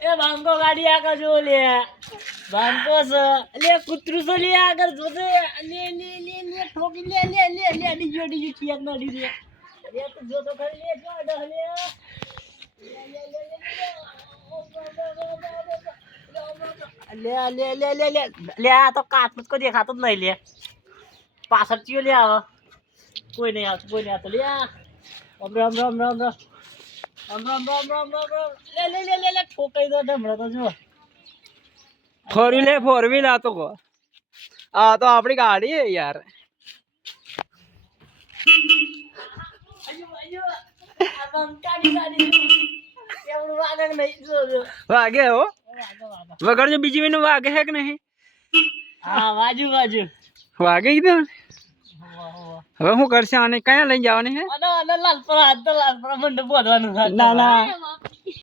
એ બાંકો ગાડી આગળ જો લે. બાંકો છે. લે, કૂતરું છે, લે આગળ જોજે. લે લે લે લે, ઠોકી, લે લે લે લે ડીજો ડીજો ઠીક ના ડી રે લે, તો જો તો ખરી, લે જો ડહ લે. લે લે લે લે લે. લે, આ તો કાચમાં કોઈ દેખાતો જ લે. પાછળ ચિયો લે કોઈ નહીં આવતું, કોઈ નહીં આવતું. લે. Ram Ram Ram Ram. Four wheel four wheel આ તો આ તો આપણી ગાડી હે યાર. વાગે હો. વગર જો બીજી મહિનો વાગે છે કે નહીં? હા વાજુ બાજુ વાગે કીધું? હવે શું કરશે? આને ક્યાં લઈ જવાની હે? ના ના લાલપુરા આજ તો લાલપુરા મંડપ બોધવાનું ના ના.